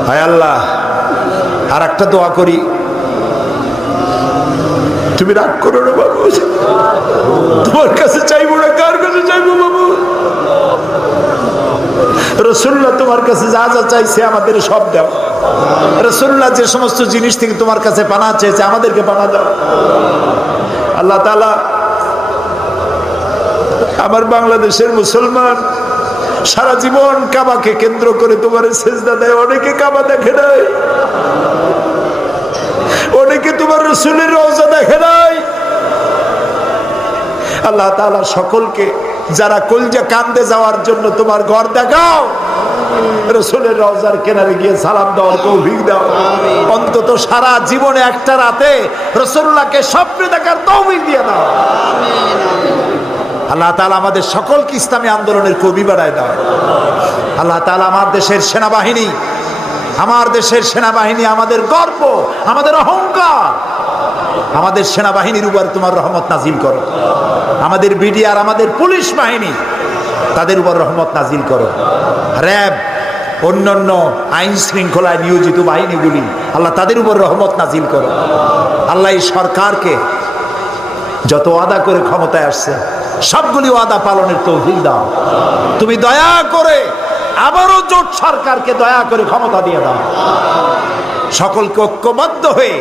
হায় আল্লাহ, আর একটা দোয়া করি, তুমি রাগ করো না বাবু, তোমার কাছে চাইবো না, কার কাছে চাইবো বাবু? রাসূলুল্লাহ তোমার কাছে যা যা চাইছে আমাদের সব দাও। রাসূলুল্লাহ যে সমস্ত জিনিস থেকে তোমার কাছে পানা চেয়েছে আমাদেরকে পানা দাও। আল্লাহ তাআলা আমার বাংলাদেশের মুসলমান সারা জীবন কাবাকে কেন্দ্র করে তোমার সেজদা দেয়, অনেকে কাবা দেখে নাই, অনেকে তোমার রাসূলের রওজা দেখে নাই। আল্লাহ তাআলা সকলকে যারা কলজা কান্দে যাওয়ার জন্য তোমার ঘর দেখাও, রাসূলের রওজার কিনারে গিয়ে সালাম দেওয়ার তৌফিক দাও। অন্তত সারা জীবনে একটা রাতে রাসূলুল্লাহকে স্বপ্নে দেখার তৌফিক দিয়ে দাও। আল্লাহ তাআলা আমাদের সকলকে ইসলামী আন্দোলনের কবি বানায় দাও। আল্লাহ তাআলা আমার দেশের সেনাবাহিনী, আমার দেশের সেনাবাহিনী আমাদের গর্ব, আমাদের অহংকার, আমাদের সেনাবাহিনীর উপর তোমার রহমত নাজিল করো। আমাদের বিডিআর, আমাদের পুলিশ বাহিনী, তাদের উপর রহমত নাজিল করো। র‍্যাব, অন্যান্য আইন শৃঙ্খলায় নিয়োজিত বাহিনীগুলি, আল্লাহ তাদের উপর রহমত নাজিল করো। আল্লাহ এই সরকারকে যত ওয়াদা করে ক্ষমতায় আসছে সবগুলি ওয়াদা পালনের তৌফিক দাও। তুমি দয়া করে আবারও জোট সরকারকে দয়া করে ক্ষমতা দিয়ে দাও। সকলকে ঐক্যবদ্ধ হয়ে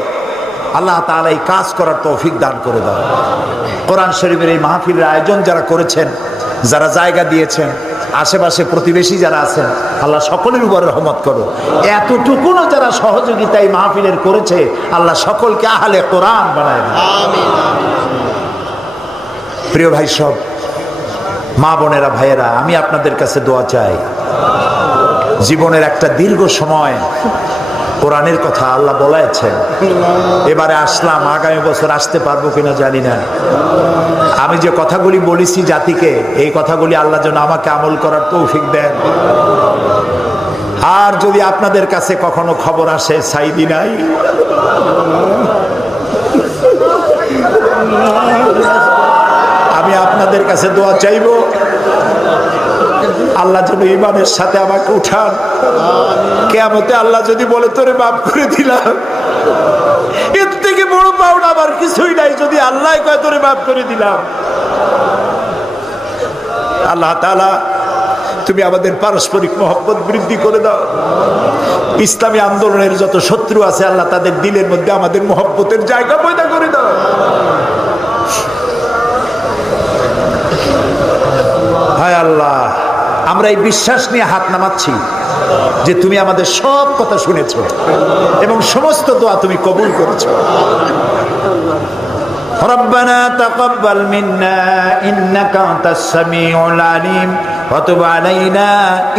আল্লাহ তাআলা এই কাজ করার তৌফিক দান করে দাও। কোরআন শরীফের এই মাহফিলের আয়োজন যারা করেছেন, যারা জায়গা দিয়েছেন, আশেপাশে প্রতিবেশী যারা আছেন, আল্লাহ সকলের উপর রহমত করো। এতটুকুনও যারা সহযোগিতা এই মাহফিলের করেছে, আল্লাহ সকলকে আহলে কোরআন বানায় দাও। প্রিয় ভাই সব, মা বোনেরা, ভাইয়েরা, আমি আপনাদের কাছে দোয়া চাই। জীবনের একটা দীর্ঘ সময় কোরআনের কথা আল্লাহ বলেছেন, এবারে আসলাম, আগামী বছর আসতে পারবো কিনা জানি না। আমি যে কথাগুলি বলেছি জাতিকে, এই কথাগুলি আল্লাহ যেন আমাকে আমল করার তৌফিক দেন। আর যদি আপনাদের কাছে কখনো খবর আসে সাইদি নাই, আমি আপনাদের কাছে দোয়া চাইব, আল্লাহ যেন ঈমানের সাথে আমাকে উঠান। কিয়ামতে আল্লাহ যদি বলে তোরে মাফ করে দিলাম, এর থেকে বড় পাওনা আবার কিছুই নাই। যদি আল্লাহ কয় তোরে মাফ করে দিলাম, আল্লাহ তাআলা তুমি আমাদের পারস্পরিক মহব্বত বৃদ্ধি করে দাও। ইসলামী আন্দোলনের যত শত্রু আছে আল্লাহ তাদের দিলের মধ্যে আমাদের মহব্বতের জায়গা পয়দা করে দাও। হায় আল্লাহ, আমরা এই বিশ্বাস নিয়ে হাত নামাচ্ছি যে তুমি আমাদের সব কথা শুনেছো এবং সমস্ত দোয়া তুমি কবুল করেছো। ربنا تقبل منا إنك أنت السميع العليم وتب علينا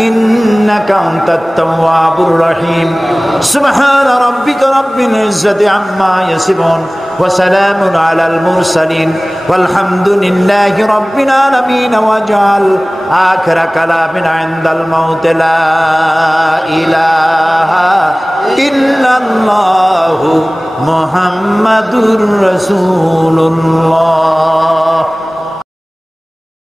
إنك أنت التواب الرحيم سبحان ربك رب العزة عما يصفون وسلام على المرسلين والحمد لله رب العالمين واجعل آخر كلامنا عند الموت لا إله إلا الله محمد رسول الله।